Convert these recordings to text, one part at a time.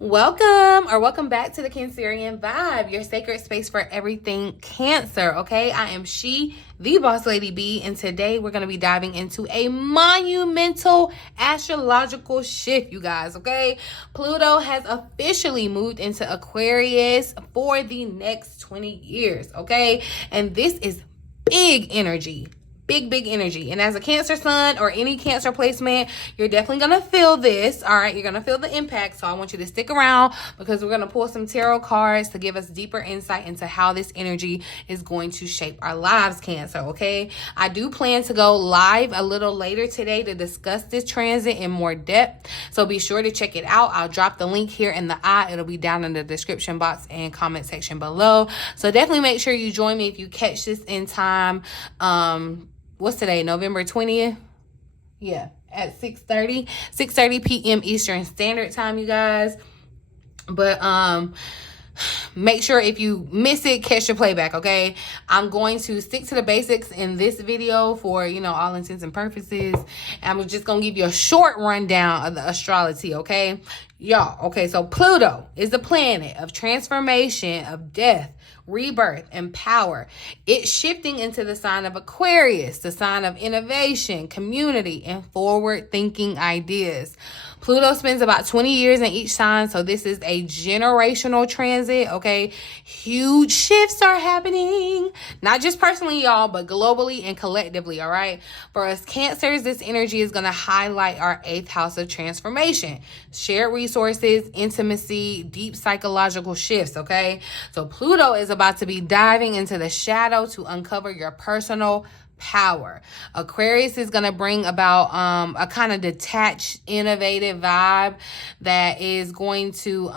Welcome back to the Cancerian Vibe, your sacred space for everything Cancer, okay? I am she, the boss lady B, and today we're going to be diving into a monumental astrological shift, you guys, okay? Pluto has officially moved into Aquarius for the next 20 years, okay? And this is big energy. Big energy. And as a Cancer sun or any Cancer placement, you're definitely going to feel this. All right. You're going to feel the impact. So I want you to stick around because we're going to pull some tarot cards to give us deeper insight into how this energy is going to shape our lives, Cancer. Okay. I do plan to go live a little later today to discuss this transit in more depth. So be sure to check it out. I'll drop the link here in the eye. It'll be down in the description box and comment section below. So definitely make sure you join me if you catch this in time. What's today? November 20th? Yeah, at 6:30 p.m. Eastern Standard Time, you guys. But make sure if you miss it, catch your playback, okay? I'm going to stick to the basics in this video for, all intents and purposes. And I'm just going to give you a short rundown of the astrology, okay? Y'all, okay, so Pluto is the planet of transformation, of death, rebirth, and power. It's shifting into the sign of Aquarius, the sign of innovation, community, and forward-thinking ideas. Pluto spends about 20 years in each sign, so this is a generational transit, okay? Huge shifts are happening, not just personally, y'all, but globally and collectively, all right? For us Cancers, this energy is going to highlight our 8th house of transformation, shared resources, intimacy, deep psychological shifts, okay? So Pluto is about to be diving into the shadow to uncover your personal power. Aquarius is going to bring about a kind of detached, innovative vibe that is going to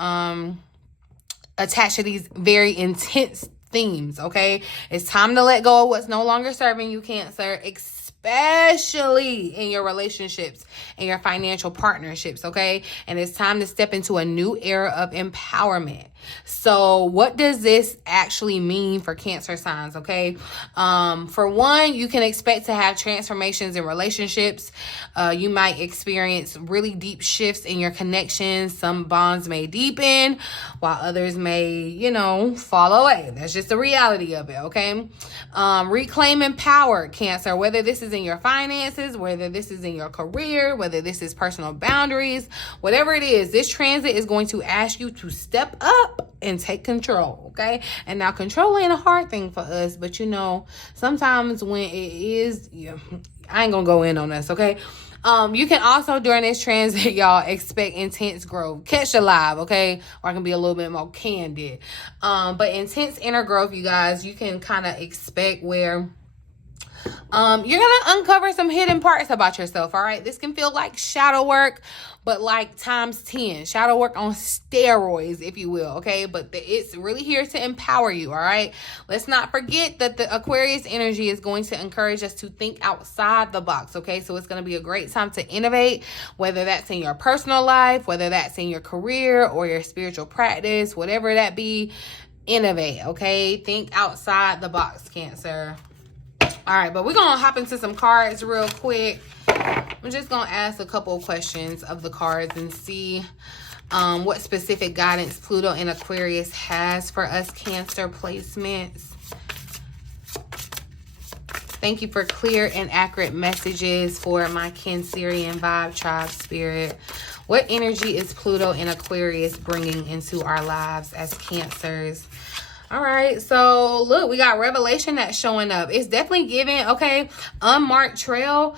attach to these very intense themes, okay? It's time to let go of what's no longer serving you, Cancer, especially in your relationships and your financial partnerships, okay? And it's time to step into a new era of empowerment. So what does this actually mean for Cancer signs, okay? For one, you can expect to have transformations in relationships. You might experience really deep shifts in your connections. Some bonds may deepen while others may, fall away. That's just the reality of it, okay? Reclaiming power, Cancer, whether this is in your finances, whether this is in your career, whether this is personal boundaries, whatever it is, this transit is going to ask you to step up and take control, okay? And now control ain't a hard thing for us, but sometimes when it is, I ain't gonna go in on this, okay? You can also, during this transit, y'all, expect intense growth. Catch alive, okay? Or I can be a little bit more candid. But intense inner growth, you guys, you can kind of expect where you're gonna uncover some hidden parts about yourself, all right? This can feel like shadow work, but like times 10. Shadow work on steroids, if you will, okay? But it's really here to empower you, all right? Let's not forget that the Aquarius energy is going to encourage us to think outside the box, okay? So it's going to be a great time to innovate, whether that's in your personal life, whether that's in your career or your spiritual practice, whatever that be, innovate, okay? Think outside the box, Cancer. All right, but we're going to hop into some cards real quick. I'm just going to ask a couple of questions of the cards and see what specific guidance Pluto in Aquarius has for us Cancer placements. Thank you for clear and accurate messages for my Cancerian vibe tribe spirit. What energy is Pluto in Aquarius bringing into our lives as Cancers? All right, so look, we got revelation that's showing up. It's definitely giving, okay, unmarked trail.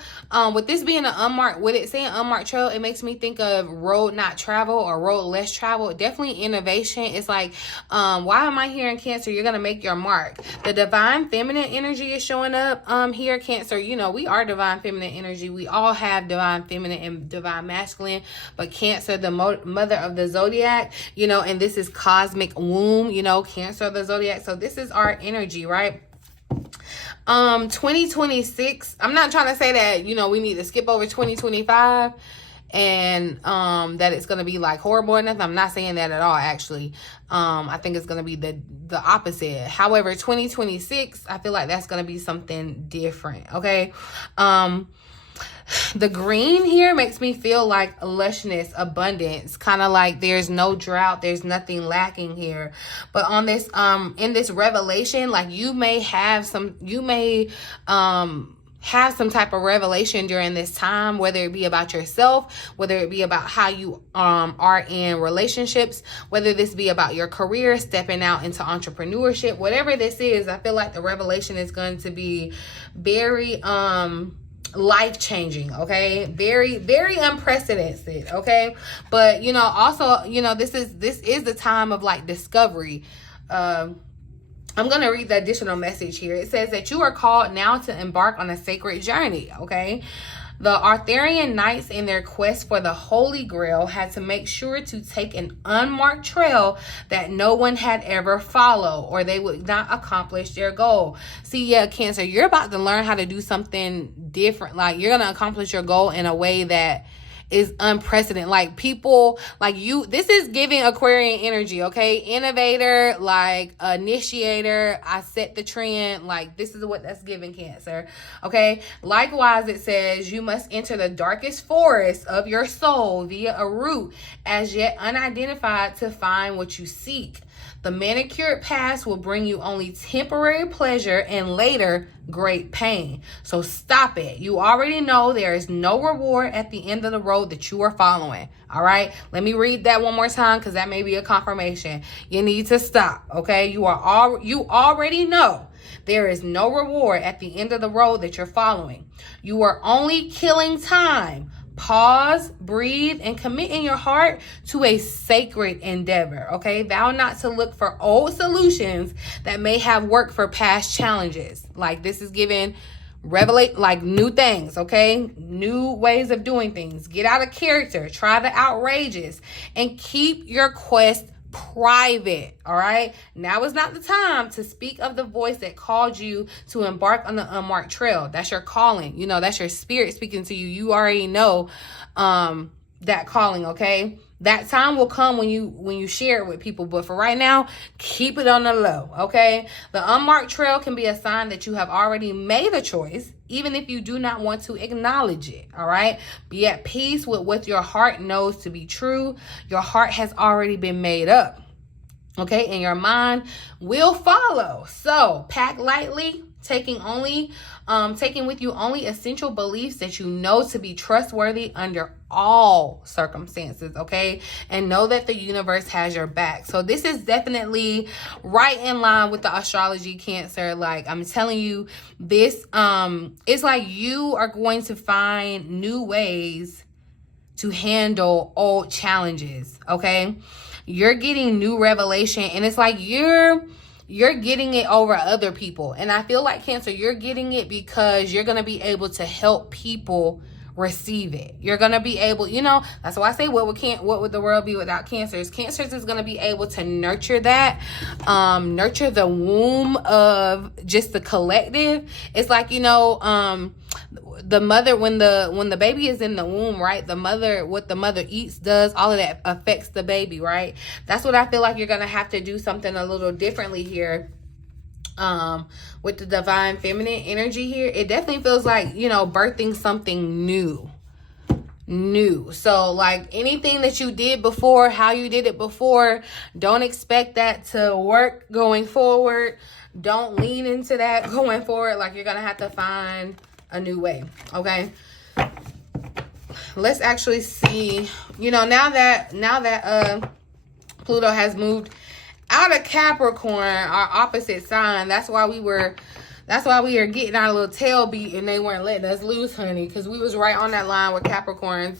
With this being an unmarked, with it saying unmarked trail, it makes me think of road not travel or road less travel. Definitely innovation. It's like, why am I here in Cancer? You're going to make your mark. The divine feminine energy is showing up here, Cancer. We are divine feminine energy. We all have divine feminine and divine masculine, but Cancer, the mother of the Zodiac, and this is cosmic womb, Cancer, the Zodiac. So this is our energy, right? 2026, I'm not trying to say that we need to skip over 2025 and that it's gonna be like horrible or nothing. I'm not saying that at all, actually. I think it's gonna be the opposite. However, 2026, I feel like that's gonna be something different, okay? The green here makes me feel like lushness, abundance, kind of like there's no drought, there's nothing lacking here. But on this, in this revelation, like you may have some type of revelation during this time, whether it be about yourself, whether it be about how you are in relationships, whether this be about your career, stepping out into entrepreneurship, whatever this is. I feel like the revelation is going to be very life-changing, okay? Very, very unprecedented, okay? But you know, also, you know, this is the time of like discovery. I'm going to read the additional message here. It says that you are called now to embark on a sacred journey, okay? The Arthurian knights in their quest for the Holy Grail had to make sure to take an unmarked trail that no one had ever followed, or they would not accomplish their goal. See, yeah, Cancer, you're about to learn how to do something different. Like, you're going to accomplish your goal in a way that is unprecedented. Like, people like you, this is giving Aquarian energy, okay? Innovator, like initiator, I set the trend. Like, this is what that's giving, Cancer, okay? Likewise, it says you must enter the darkest forest of your soul via a route as yet unidentified to find what you seek. The manicured past will bring you only temporary pleasure and later great pain. So stop it. You already know there is no reward at the end of the road that you are following. All right. Let me read that one more time because that may be a confirmation. You need to stop. Okay. You already know there is no reward at the end of the road that you're following. You are only killing time. Pause, breathe, and commit in your heart to a sacred endeavor, okay? Vow not to look for old solutions that may have worked for past challenges. Like, this is giving revelate, like, new things, okay? New ways of doing things. Get out of character. Try the outrageous. And keep your quest private, all right? Now is not the time to speak of the voice that called you to embark on the unmarked trail. That's your calling. You know, that's your spirit speaking to you. You already know that calling, okay? That time will come when you share it with people, but for right now, keep it on the low, okay? The unmarked trail can be a sign that you have already made a choice, even if you do not want to acknowledge it, all right? Be at peace with what your heart knows to be true. Your heart has already been made up, okay? And your mind will follow. So pack lightly, taking with you only essential beliefs that you know to be trustworthy under all circumstances, okay? And know that the universe has your back. So this is definitely right in line with the astrology, Cancer. Like, I'm telling you, this it's like you are going to find new ways to handle old challenges, okay? You're getting new revelation, and it's like you're getting it over other people. And I feel like, Cancer, you're getting it because you're going to be able to help people receive it. You're going to be able, you know, that's why I say what would the world be without Cancers? Cancers is going to be able to nurture that, nurture the womb of just the collective. It's like, you know, the mother, when the baby is in the womb, right? What the mother eats does, all of that affects the baby, right? That's what I feel like you're going to have to do something a little differently here. With the divine feminine energy here, it definitely feels like, you know, birthing something new. So like anything that you did before, how you did it before, don't expect that to work going forward. Don't lean into that going forward. Like, you're going to have to find a new way, okay? Let's actually see, you know, now that Pluto has moved out of Capricorn, our opposite sign. That's why we were getting our little tail beat and they weren't letting us loose, honey, because we was right on that line with Capricorns.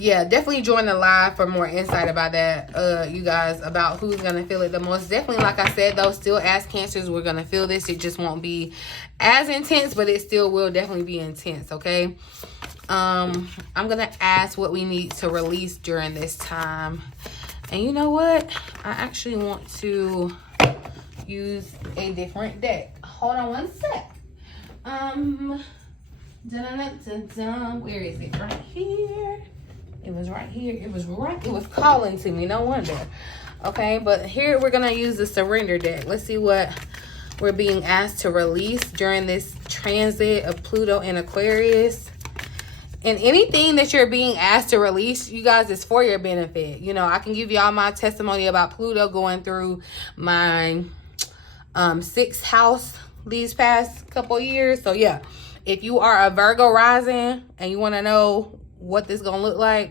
Yeah, definitely join the live for more insight about that, you guys, about who's gonna feel it the most. Definitely, like I said, though, still as Cancers, we're gonna feel this. It just won't be as intense, but it still will definitely be intense, okay? I'm gonna ask what we need to release during this time. And you know what? I actually want to use a different deck. Hold on one sec. Where is it? Right here. It was right here. It was calling to me. No wonder. Okay, but here we're gonna use the surrender deck. Let's see what we're being asked to release during this transit of Pluto in Aquarius. And anything that you're being asked to release, you guys, is for your benefit. You know, I can give y'all my testimony about Pluto going through my 6th house these past couple years. So yeah, if you are a Virgo rising and you want to know what this gonna look like,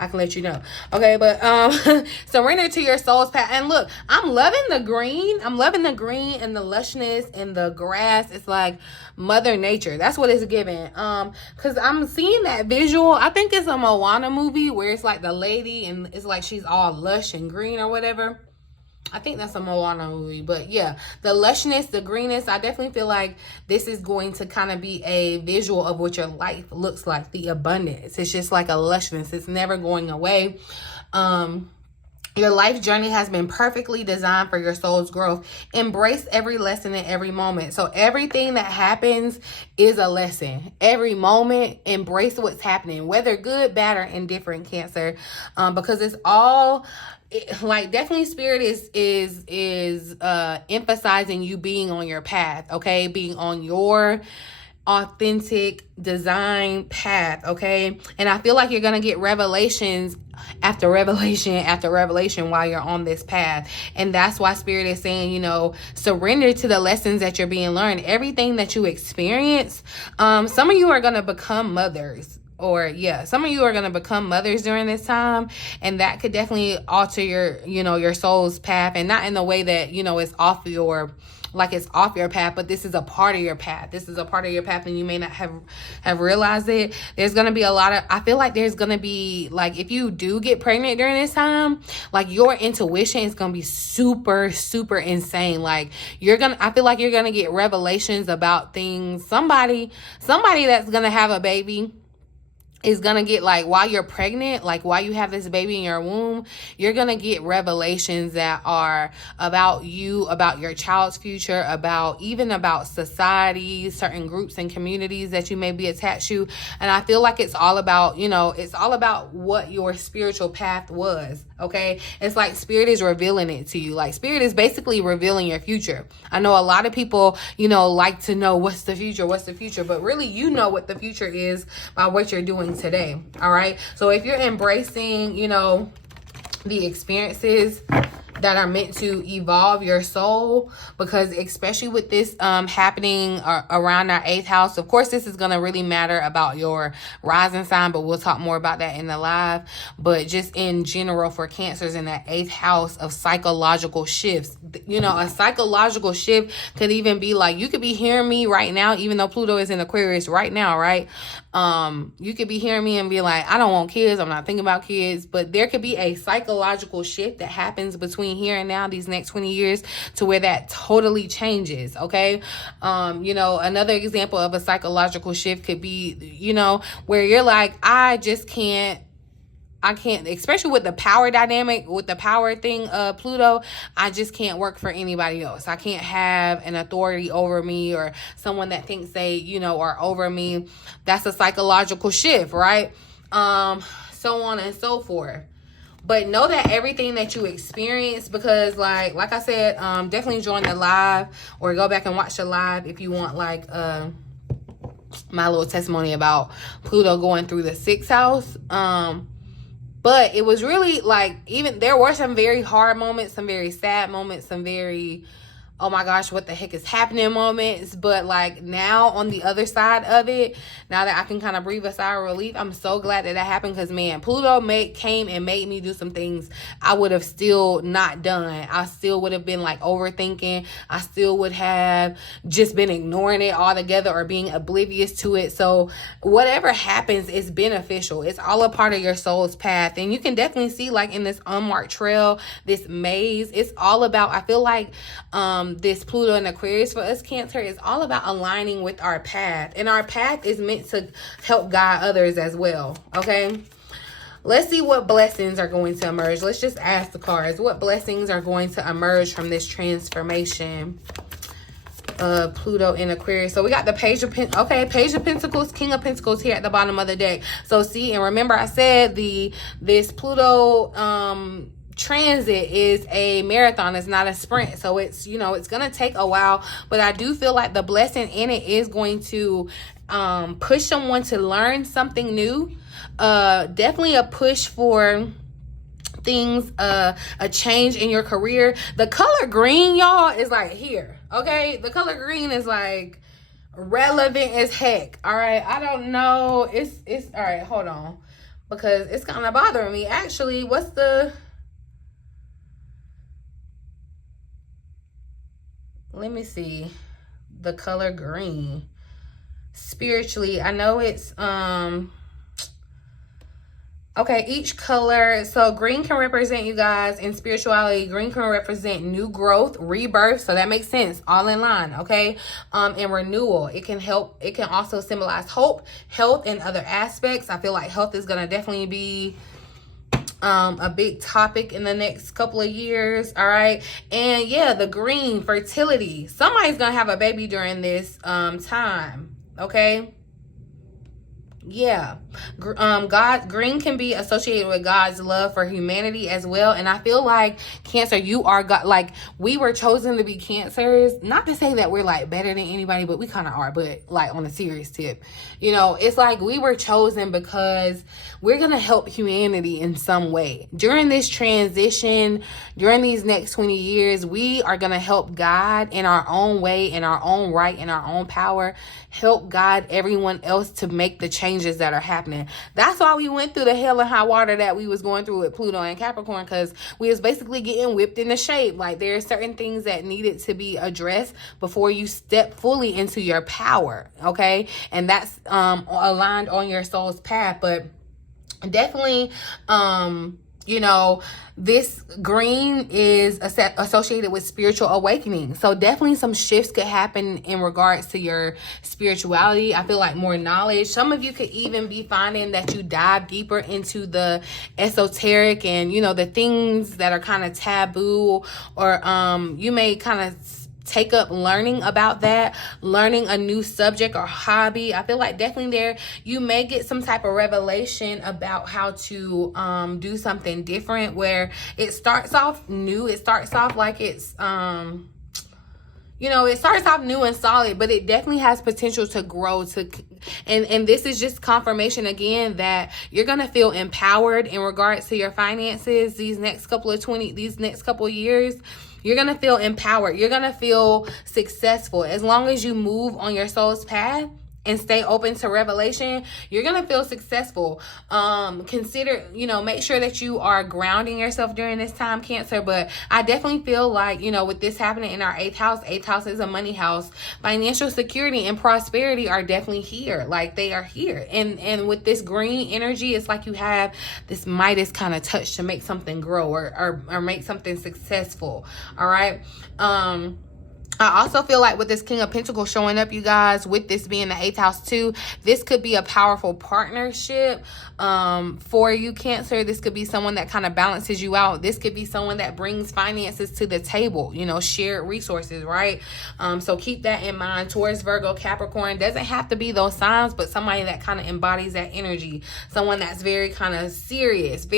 I can let you know. Okay, but surrender to your soul's path. And look, I'm loving the green. I'm loving the green and the lushness and the grass. It's like Mother Nature. That's what it's giving. Because I'm seeing that visual. I think it's a Moana movie where it's like the lady and it's like she's all lush and green or whatever. I think that's a Moana movie. But yeah, the lushness, the greenness, I definitely feel like this is going to kind of be a visual of what your life looks like. The abundance. It's just like a lushness. It's never going away. Your life journey has been perfectly designed for your soul's growth. Embrace every lesson in every moment. So everything that happens is a lesson. Every moment, embrace what's happening, whether good, bad, or indifferent, Cancer. Because it's all... like definitely spirit is emphasizing you being on your path, okay, being on your authentic design path, okay. And I feel like you're gonna get revelations after revelation after revelation while you're on this path. And that's why spirit is saying, you know, surrender to the lessons that you're being learned. Everything that you experience, some of you are gonna become mothers. Or yeah, some of you are going to become mothers during this time, and that could definitely alter your, you know, your soul's path, and not in the way that, you know, it's off your, like it's off your path, but this is a part of your path. This is a part of your path, and you may not have realized it. There's going to be a lot of, I feel like there's going to be, like, if you do get pregnant during this time, like your intuition is going to be super, super insane. Like I feel like you're going to get revelations about things. Somebody that's going to have a baby is gonna get, like, while you're pregnant, like while you have this baby in your womb, you're gonna get revelations that are about you, about your child's future, about society, certain groups and communities that you may be attached to. And I feel like it's all about, you know, it's all about what your spiritual path was. Okay, it's like spirit is revealing it to you. Like spirit is basically revealing your future. I know a lot of people, you know, like to know what's the future, but really you know what the future is by what you're doing today. All right, so if you're embracing, you know, the experiences that are meant to evolve your soul, because especially with this happening around our 8th house, of course this is going to really matter about your rising sign, but we'll talk more about that in the live. But just in general for Cancers in that 8th house of psychological shifts, you know, a psychological shift could even be like, you could be hearing me right now, even though Pluto is in Aquarius right now, right? You could be hearing me and be like, I don't want kids, I'm not thinking about kids, but there could be a psychological shift that happens between here and now, these next 20 years, to where that totally changes. Okay, you know, another example of a psychological shift could be, you know, where you're like, I can't, especially with the power dynamic, with the power thing of Pluto, I just can't work for anybody else. I can't have an authority over me or someone that thinks they, you know, are over me. That's a psychological shift, right? So on and so forth. But know that everything that you experience, because like I said, definitely join the live or go back and watch the live if you want, like, my little testimony about Pluto going through the 6th house. But it was really like, even there were some very hard moments, some very sad moments, some very, oh my gosh, what the heck is happening moments. But like now on the other side of it, now that I can kind of breathe a sigh of relief, I'm so glad that happened, because man, Pluto came and made me do some things I would have still not done. I still would have been like overthinking. I still would have just been ignoring it altogether or being oblivious to it. So whatever happens is beneficial. It's all a part of your soul's path. And you can definitely see, like, in this unmarked trail, this maze, it's all about, I feel like this Pluto and Aquarius for us Cancer is all about aligning with our path. And our path is meant to help guide others as well. Okay, let's see what blessings are going to emerge. Let's just ask the cards, what blessings are going to emerge from this transformation of Pluto in Aquarius. So we got the Page of Pentacles, King of Pentacles here at the bottom of the deck. So see, and remember I said this Pluto transit is a marathon, it's not a sprint. So it's, you know, it's gonna take a while, but I do feel like the blessing in it is going to push someone to learn something new. Definitely a push for things, a change in your career. The color green, y'all, is like here, okay? The color green is like relevant as heck. All right, I don't know, it's all right, hold on, because it's kind of bothering me actually. What's the, let me see, the color green spiritually. I know it's okay, each color, so green can represent, you guys, in spirituality, green can represent new growth, rebirth, so that makes sense, all in line, okay? And renewal. It can help, it can also symbolize hope, health, and other aspects. I feel like health is gonna definitely be a big topic in the next couple of years. All right, and yeah, the green, fertility. Somebody's gonna have a baby during this time, okay? Yeah, green can be associated with God's love for humanity as well. And I feel like Cancer, you are God, like we were chosen to be Cancers. Not to say that we're like better than anybody, but we kind of are. But like on a serious tip, you know, it's like we were chosen because we're gonna help humanity in some way during this transition. During these next 20 years, we are gonna help God in our own way, in our own right, in our own power. Help guide everyone else to make the changes that are happening. That's why we went through the hell and high water that we was going through with Pluto and Capricorn, because we was basically getting whipped into shape. Like there are certain things that needed to be addressed before you step fully into your power, okay? And that's aligned on your soul's path. But definitely, you know, this green is associated with spiritual awakening. So definitely some shifts could happen in regards to your spirituality. I feel like more knowledge. Some of you could even be finding that you dive deeper into the esoteric and, you know, the things that are kind of taboo, or you may kind of take up learning about that, learning a new subject or hobby. I feel like definitely there you may get some type of revelation about how to do something different, where it starts off new. It starts off like it's you know, it starts off new and solid, but it definitely has potential to grow to, and this is just confirmation again that you're gonna feel empowered in regards to your finances these next couple of years. You're going to feel empowered. You're going to feel successful. As long as you move on your soul's path and stay open to revelation, you're going to feel successful. Consider, you know, make sure that you are grounding yourself during this time, Cancer. But I definitely feel like, you know, with this happening in our 8th house is a money house. Financial security and prosperity are definitely here. Like they are here. And with this green energy, it's like you have this Midas kind of touch to make something grow or make something successful. All right. I also feel like with this King of Pentacles showing up, you guys, with this being the 8th house too, this could be a powerful partnership for you, Cancer. This could be someone that kind of balances you out. This could be someone that brings finances to the table, you know, shared resources, right? So keep that in mind. Taurus, Virgo, Capricorn, doesn't have to be those signs, but somebody that kind of embodies that energy. Someone that's very kind of serious,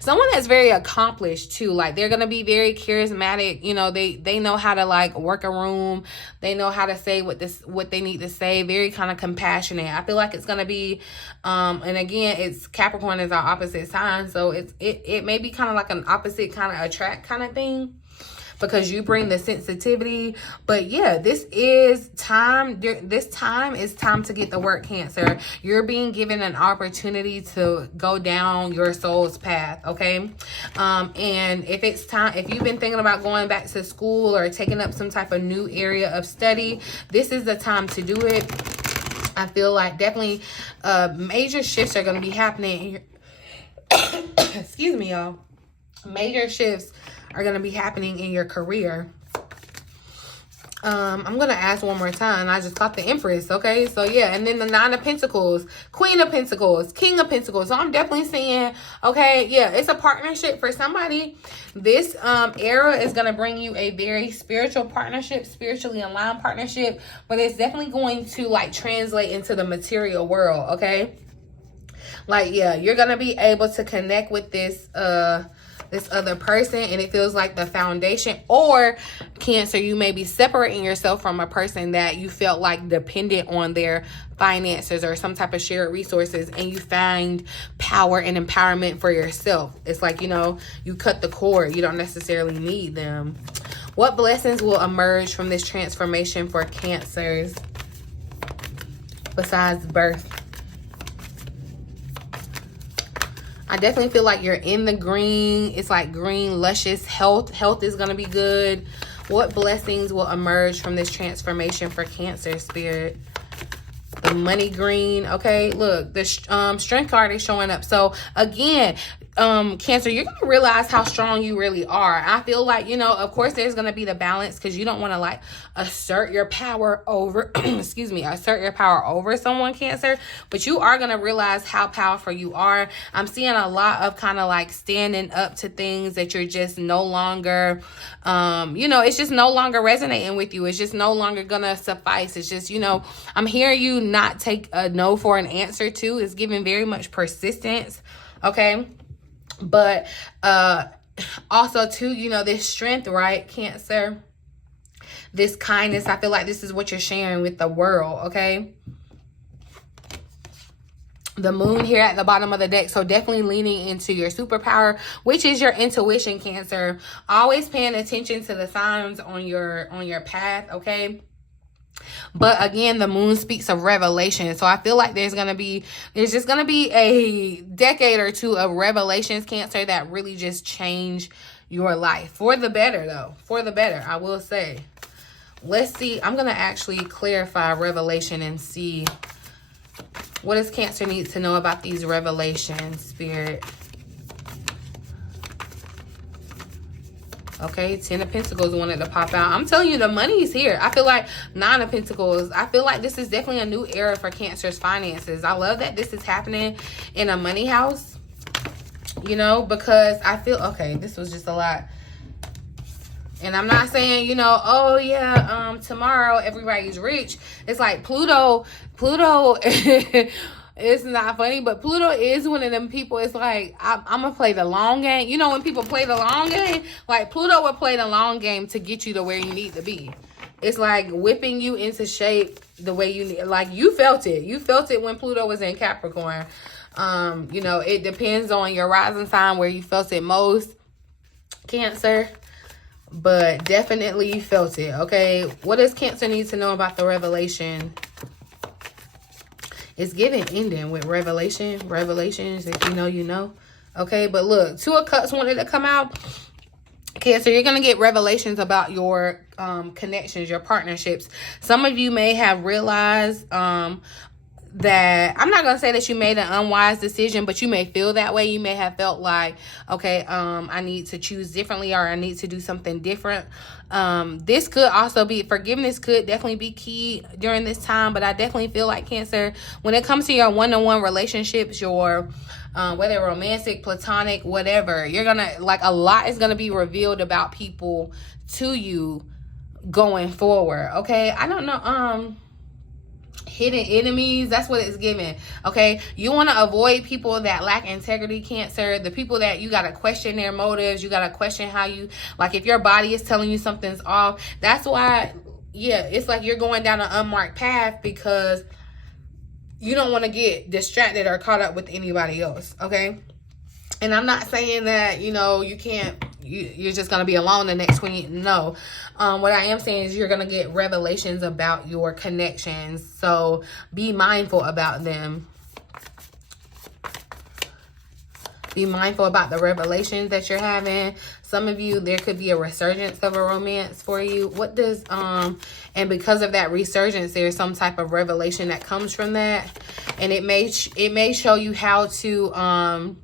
someone that's very accomplished too. Like they're going to be very charismatic. You know, they know how to like work a room. They know how to say what they need to say. Very kind of compassionate. I feel like it's going to be, and again, it's Capricorn is our opposite sign. So it may be kind of like an opposite kind of attract kind of thing, because you bring the sensitivity. But yeah, this is time. This time is time to get the work, Cancer. You're being given an opportunity to go down your soul's path, okay? And if it's time, if you've been thinking about going back to school or taking up some type of new area of study, this is the time to do it. I feel like definitely major shifts are going to be happening. Excuse me, y'all. Major shifts are going to be happening in your career. I'm going to ask one more time. I just caught the Empress, okay? So, yeah, and then the 9 of Pentacles, Queen of Pentacles, King of Pentacles. So, I'm definitely saying, okay, yeah, it's a partnership for somebody. This era is going to bring you a very spiritual partnership, spiritually aligned partnership, but it's definitely going to, like, translate into the material world, okay? Like, yeah, you're gonna be able to connect with this this other person, and it feels like the foundation. Or Cancer, you may be separating yourself from a person that you felt like dependent on their finances or some type of shared resources, and you find power and empowerment for yourself. It's like, you know, you cut the cord. You don't necessarily need them. What blessings will emerge from this transformation for Cancers besides birth? I definitely feel like you're in the green. It's like green, luscious health. Health is going to be good. What blessings will emerge from this transformation for Cancer, Spirit? The money green. Okay, look, the strength card is showing up. So again, Cancer, you're going to realize how strong you really are. I feel like, you know, of course there's going to be the balance, because you don't want to like assert your power over, excuse me, assert your power over someone, Cancer, but you are going to realize how powerful you are. I'm seeing a lot of kind of like standing up to things that you're just no longer, you know, it's just no longer resonating with you. It's just no longer going to suffice. It's just, you know, I'm hearing you not take a no for an answer too. It's giving very much persistence. Okay. But also too, you know, this strength, right, Cancer, this kindness, I feel like this is what you're sharing with the world. Okay, the moon here at the bottom of the deck. So definitely leaning into your superpower, which is your intuition, Cancer. Always paying attention to the signs on your path. Okay. But again, the moon speaks of revelation. So I feel like there's just gonna be a decade or two of revelations, Cancer, that really just change your life for the better, though. For the better, I will say. Let's see. I'm gonna actually clarify revelation and see what does Cancer need to know about these revelations, Spirit. Okay, 10 of Pentacles wanted to pop out. I'm telling you, the money is here. I feel like 9 of Pentacles. I feel like this is definitely a new era for Cancer's finances. I love that this is happening in a money house, you know, because I feel, okay, this was just a lot. And I'm not saying, you know, oh yeah, tomorrow everybody's rich. It's like Pluto, it's not funny, but Pluto is one of them people. It's like, I'm going to play the long game. You know, when people play the long game, like Pluto would play the long game to get you to where you need to be. It's like whipping you into shape the way you need. Like, you felt it. You felt it when Pluto was in Capricorn. You know, it depends on your rising sign where you felt it most, Cancer. But definitely you felt it, okay? What does Cancer need to know about the revelation? It's giving ending with revelation. Revelations, if you know, you know. Okay, but look, 2 of Cups wanted to come out. Cancer, you're going to get revelations about your connections, your partnerships. Some of you may have realized that, I'm not going to say that you made an unwise decision, but you may feel that way. You may have felt like, okay, I need to choose differently, or I need to do something different. This could also be, forgiveness could definitely be key during this time, but I definitely feel like, Cancer, when it comes to your one-on-one relationships, your whether romantic, platonic, whatever, you're gonna, like, a lot is gonna be revealed about people to you going forward. Okay, I don't know, hidden enemies, that's what it's giving. Okay, you want to avoid people that lack integrity, Cancer. The people that you got to question their motives, you got to question how you, like, if your body is telling you something's off. That's why, yeah, it's like you're going down an unmarked path, because you don't want to get distracted or caught up with anybody else. Okay, and I'm not saying that, you know, you can't, you're just going to be alone the next 20. No. What I am saying is you're going to get revelations about your connections. So be mindful about them. Be mindful about the revelations that you're having. Some of you, there could be a resurgence of a romance for you. What does, and because of that resurgence, there's some type of revelation that comes from that. And it may show you how to,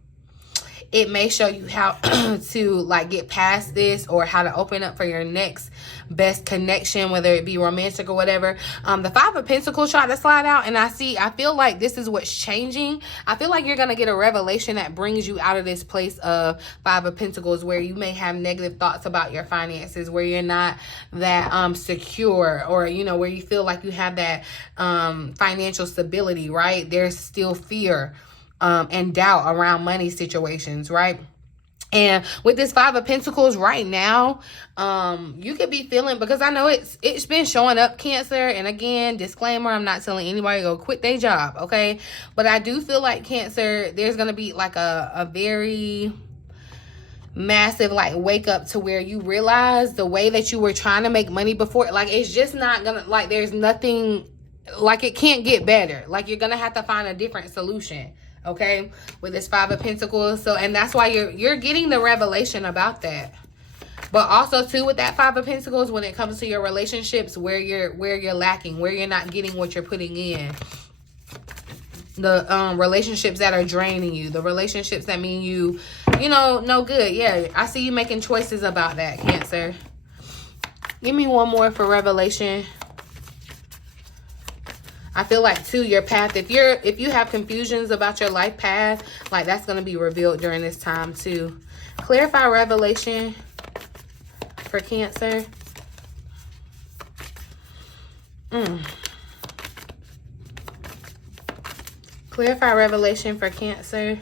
it may show you how to, like, get past this, or how to open up for your next best connection, whether it be romantic or whatever. The 5 of Pentacles tried to slide out, and I feel like this is what's changing. I feel like you're going to get a revelation that brings you out of this place of 5 of Pentacles, where you may have negative thoughts about your finances, where you're not that secure, or, you know, where you feel like you have that financial stability, right? There's still fear and doubt around money situations, right? And with this Five of Pentacles right now, you could be feeling, because I know it's been showing up, Cancer. And again, disclaimer, I'm not telling anybody to go quit their job, okay? But I do feel like, Cancer, there's going to be like a very massive like wake up to where you realize the way that you were trying to make money before, like it's just not gonna, like there's nothing, like it can't get better. Like you're gonna have to find a different solution, okay, with this Five of Pentacles. So, and that's why you're getting the revelation about that. But also too, with that Five of Pentacles, when it comes to your relationships, where you're lacking, where you're not getting what you're putting in, the relationships that are draining you, the relationships that mean you know, no good. Yeah, I see you making choices about that, Cancer. Give me one more for revelation. I feel like too, your path, if you have confusions about your life path, like that's going to be revealed during this time too. Clarify revelation for Cancer. Clarify revelation for Cancer.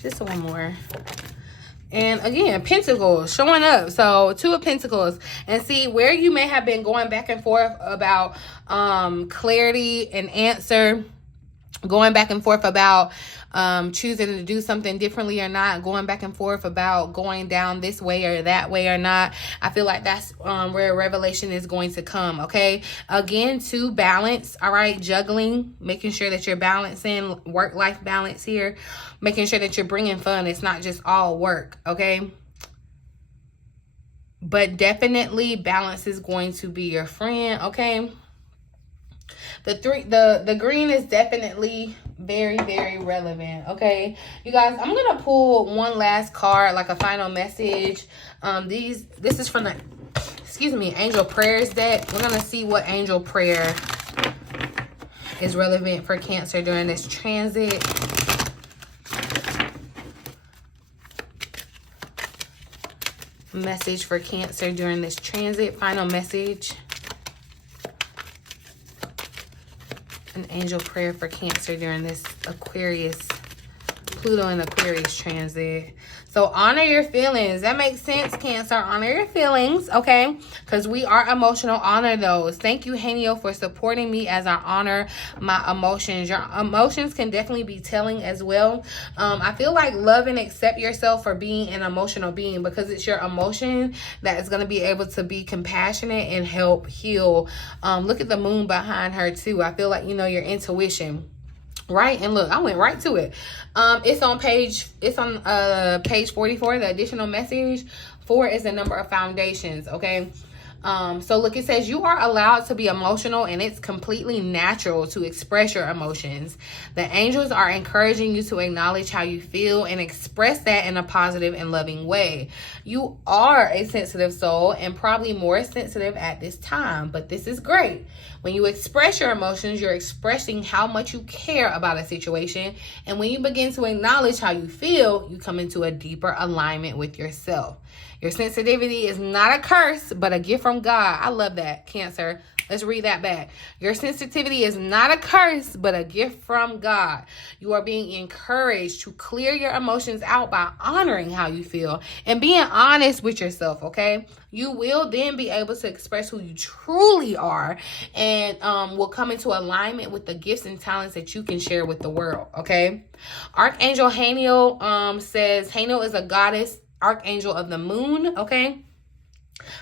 Just one more. And again, Pentacles showing up. So Two of Pentacles. And see where you may have been going back and forth about clarity and answer. Going back and forth about choosing to do something differently or not. Going back and forth about going down this way or that way or not. I feel like that's where revelation is going to come, okay? Again, to balance, all right? Juggling, making sure that you're balancing work-life balance here. Making sure that you're bringing fun. It's not just all work, okay? But definitely balance is going to be your friend, okay? The green is definitely very, very relevant, okay? You guys, I'm going to pull one last card, like a final message. This is from the, Angel Prayers deck. We're going to see what angel prayer is relevant for Cancer during this transit. Message for Cancer during this transit. Final message. An angel prayer for Cancer during this Aquarius, Pluto and Aquarius transit. So honor your feelings. That makes sense, Cancer. Honor your feelings, okay? Because we are emotional. Honor those. Thank you, 𝘾𝙖𝙧, for supporting me as I honor my emotions. Your emotions can definitely be telling as well. I feel like love and accept yourself for being an emotional being, because it's your emotion that is going to be able to be compassionate and help heal. Look at the moon behind her too. I feel like, you know, your intuition. Right, and look, I went right to it. It's on page 44, the additional message. 4 is the number of foundations, okay? So look, it says you are allowed to be emotional, and it's completely natural to express your emotions. The angels are encouraging you to acknowledge how you feel and express that in a positive and loving way. You are a sensitive soul, and probably more sensitive at this time, but this is great. When you express your emotions, you're expressing how much you care about a situation. And when you begin to acknowledge how you feel, you come into a deeper alignment with yourself. Your sensitivity is not a curse, but a gift from God. I love that, Cancer. Let's read that back. Your sensitivity is not a curse, but a gift from God. You are being encouraged to clear your emotions out by honoring how you feel and being honest with yourself, okay? You will then be able to express who you truly are, and will come into alignment with the gifts and talents that you can share with the world, okay? Archangel 𝘾𝙖𝙧 says 𝘾𝙖𝙧 is a goddess, archangel of the moon, okay?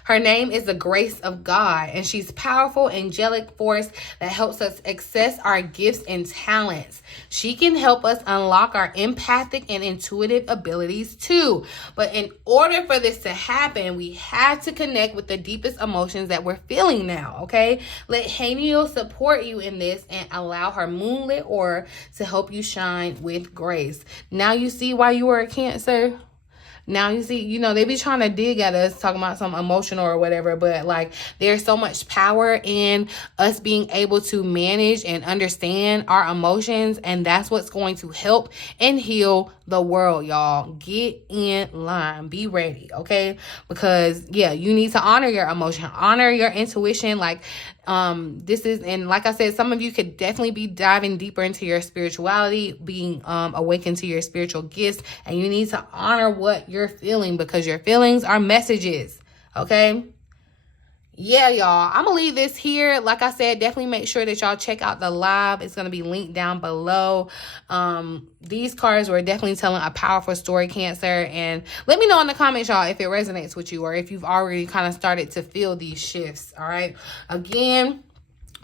Her name is the grace of God, and she's powerful, angelic force that helps us access our gifts and talents. She can help us unlock our empathic and intuitive abilities too. But in order for this to happen, we have to connect with the deepest emotions that we're feeling now, okay? Let 𝘾𝙖𝙧 support you in this and allow her moonlit aura to help you shine with grace. Now you see why you are a Cancer? Now you see, you know, they be trying to dig at us talking about some emotional or whatever, but like there's so much power in us being able to manage and understand our emotions, and that's what's going to help and heal the world, y'all. Get in line. Be ready, okay? Because, yeah, you need to honor your emotion, honor your intuition. Like, This is, and like I said, some of you could definitely be diving deeper into your spirituality, being awakened to your spiritual gifts, and you need to honor what you're feeling, because your feelings are messages. Okay. Yeah, y'all, I'm gonna leave this here. Like I said, definitely make sure that y'all check out the live. It's gonna be linked down below. These cards were definitely telling a powerful story, Cancer, and let me know in the comments, y'all, if it resonates with you or if you've already kind of started to feel these shifts. All right, again,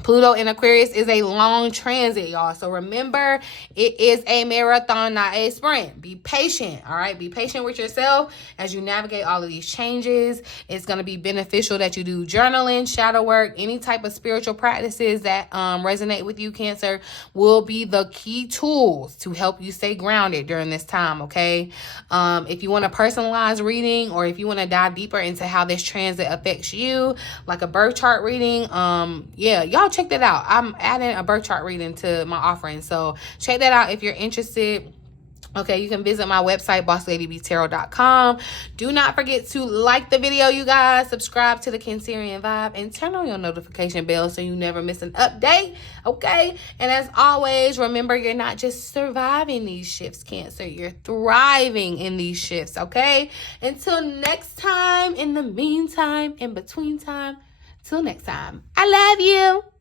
Pluto in Aquarius is a long transit, y'all. So remember, it is a marathon, not a sprint. Be patient, all right? Be patient with yourself as you navigate all of these changes. It's going to be beneficial that you do journaling, shadow work, any type of spiritual practices that resonate with you, Cancer, will be the key tools to help you stay grounded during this time, okay? If you want a personalized reading, or if you want to dive deeper into how this transit affects you, like a birth chart reading, yeah, y'all check that out. I'm adding a birth chart reading to my offering, so check that out if you're interested. Okay, you can visit my website, BossLadyBTarot.com. Do not forget to like the video, you guys. Subscribe to the Cancerian Vibe and turn on your notification bell so you never miss an update. Okay, and as always, remember, you're not just surviving these shifts, Cancer. You're thriving in these shifts. Okay, until next time. In the meantime, in between time, till next time, I love you.